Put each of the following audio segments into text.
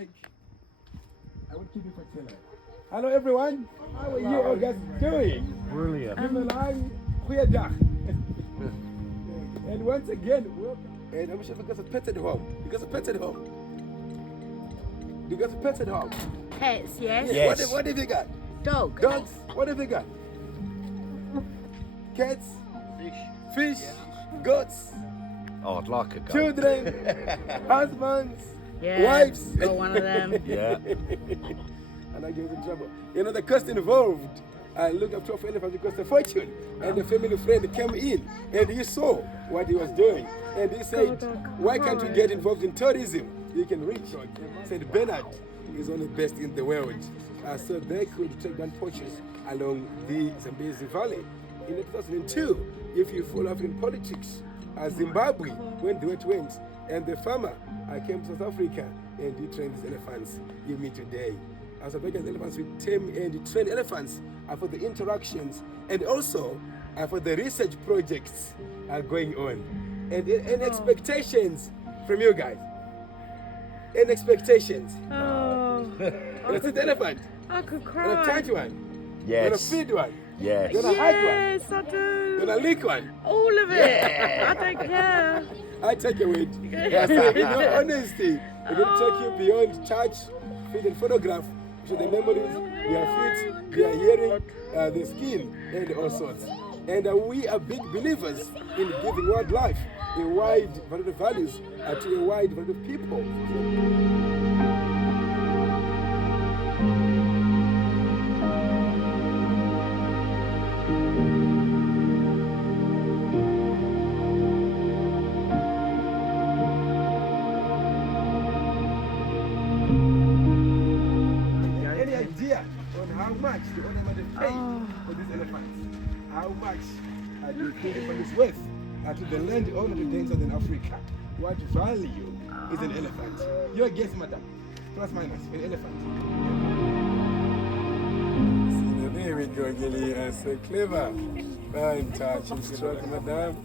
I will keep you for chilling. Hello everyone. How are you all guys doing? Brilliant. Goeiedag. And once again, welcome. And I'm sure because of pets at home. Because of pets at home. Because of pets at home. Pets, yes. Yes. What have you got? Dog. Dogs? What have you got? Cats? Fish? Goats? Oh, I'd like a goat. Children? Husbands? Yeah. Wives? Got one of them. Yeah. And I get in trouble. You know, the cost involved. I looked up 12 elephants because the fortune and the family friend came in and he saw what he was doing. And he said, why can't you get involved in tourism? You can reach. Said Bernard is one of the best in the world. So they could take down poachers along the Zambezi Valley. In 2002, if you follow African politics, Zimbabwe went the way it went, and the farmer came to South Africa and he trained these elephants you meet today. As South African elephants with tame and trained elephants for the interactions and also for the research projects going on. And expectations from you guys. And expectations. Oh, Let's see the elephant. I could You wanna cry. touch one? You wanna Yes. feed one? Yes. You wanna hug one? Yes, I You do. wanna lick one? All of it. I don't care. I take away. Yes, in your honesty, we're going to take you beyond touch, feed and photograph. So the memories, their feet, their hearing, the skin, and all sorts. And we are big believers in giving wildlife a wide variety of values to a wide variety of people. Any idea on how much the owner might have paid for these elephants? How much do you think for this worth to the landowner today in Southern Africa? What value is an elephant? Your guess, madam. Plus minus, an elephant. There we go, Gilly. So clever. Fine touch. Instruct, madam.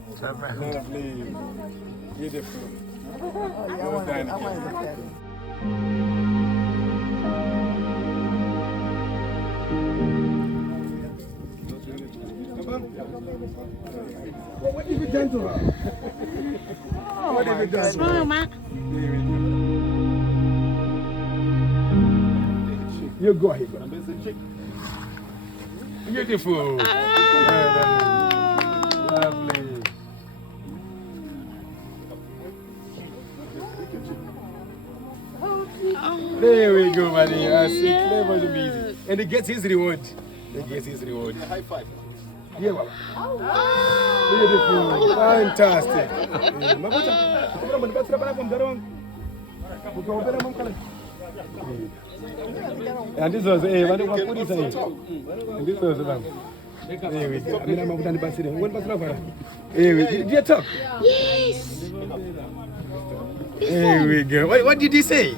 Lovely. Beautiful. Well done. Well, what have you done to her? What have you done? Smile, Matt. You go ahead. Beautiful. Lovely. There we go, buddy. I see clever to be. And he gets his reward. He gets his reward. High five. Yeah, Baba. Beautiful. Fantastic. And this was and this was there we go. I mean, I'm going to pass it. When pass it over. Here we go. Did you talk? Yes. Here we go. What did he say?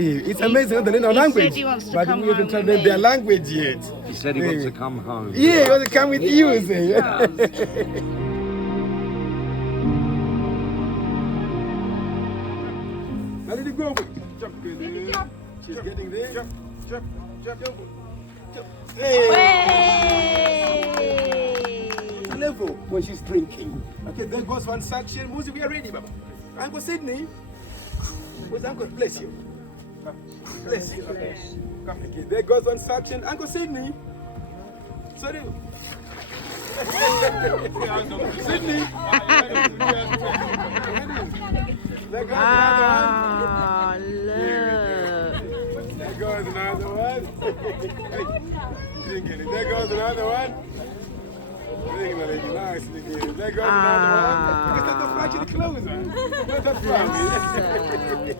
It's amazing the learn our language, said he wants to but come we haven't home taught with them their me. language yet. He said he wants to come home. Yeah, he wants to come with you, say. Now let it go. Jump, good. She's getting there. Jump. Hey. Level when she's drinking. Okay, there goes one section. Music, we are ready, Baba. Uncle Sydney. Where's Uncle? Bless you. Bless you. Okay. Okay, there goes one section. Uncle Sydney. Sorry. Sydney. There goes another one. Ah, look. There goes another one. There goes another one. There goes another one. Because that's the fraction clothes, man. That's a family.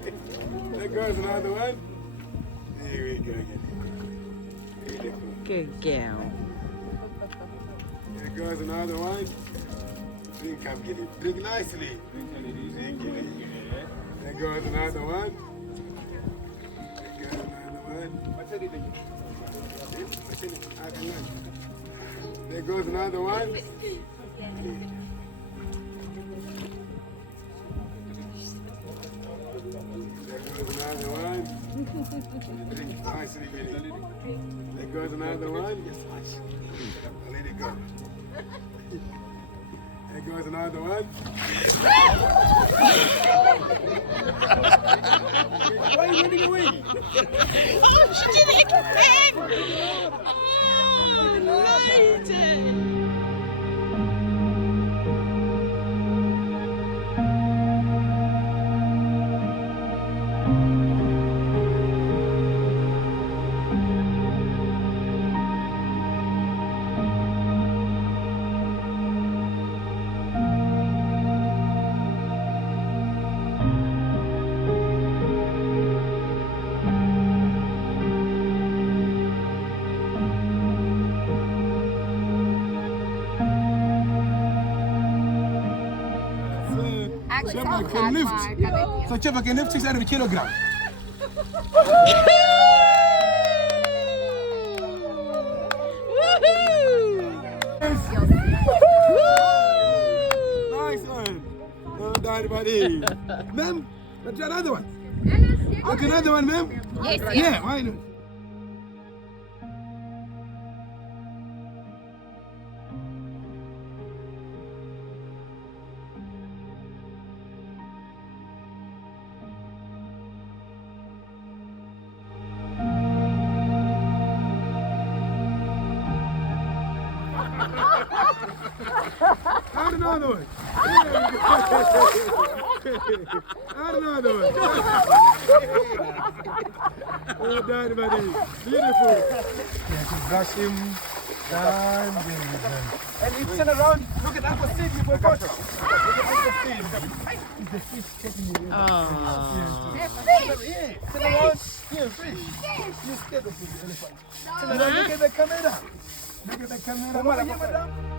There goes another one. Here we go again. Beautiful. Good girl. There goes another one. Drink up, Gilly. Drink nicely. Drink, Gilly. There goes another one. There goes another one. There goes another one. There goes another one. one. Nicely, baby. There goes another one. Guess what? Let it go. There goes another one. Why are you running away? Oh, she did it again! Oh, lady! Chopper can lift. So Chopper can lift 600 kilograms. Nice one. Well done, buddy. Ma'am, let's do another one. Let's do another one, ma'am. Yes, yes. Yeah, why not? Add another one. Add another one. Well done, buddy. Beautiful. Yeah, just brush him. Done. And you turn around. Look at Uncle Steve before you got. Look at Uncle Steve. Is the fish taking you? Oh. Yeah. Turn around. Yeah, fish. You scared of the elephant. Turn around. Look at the camera. Look at the camera.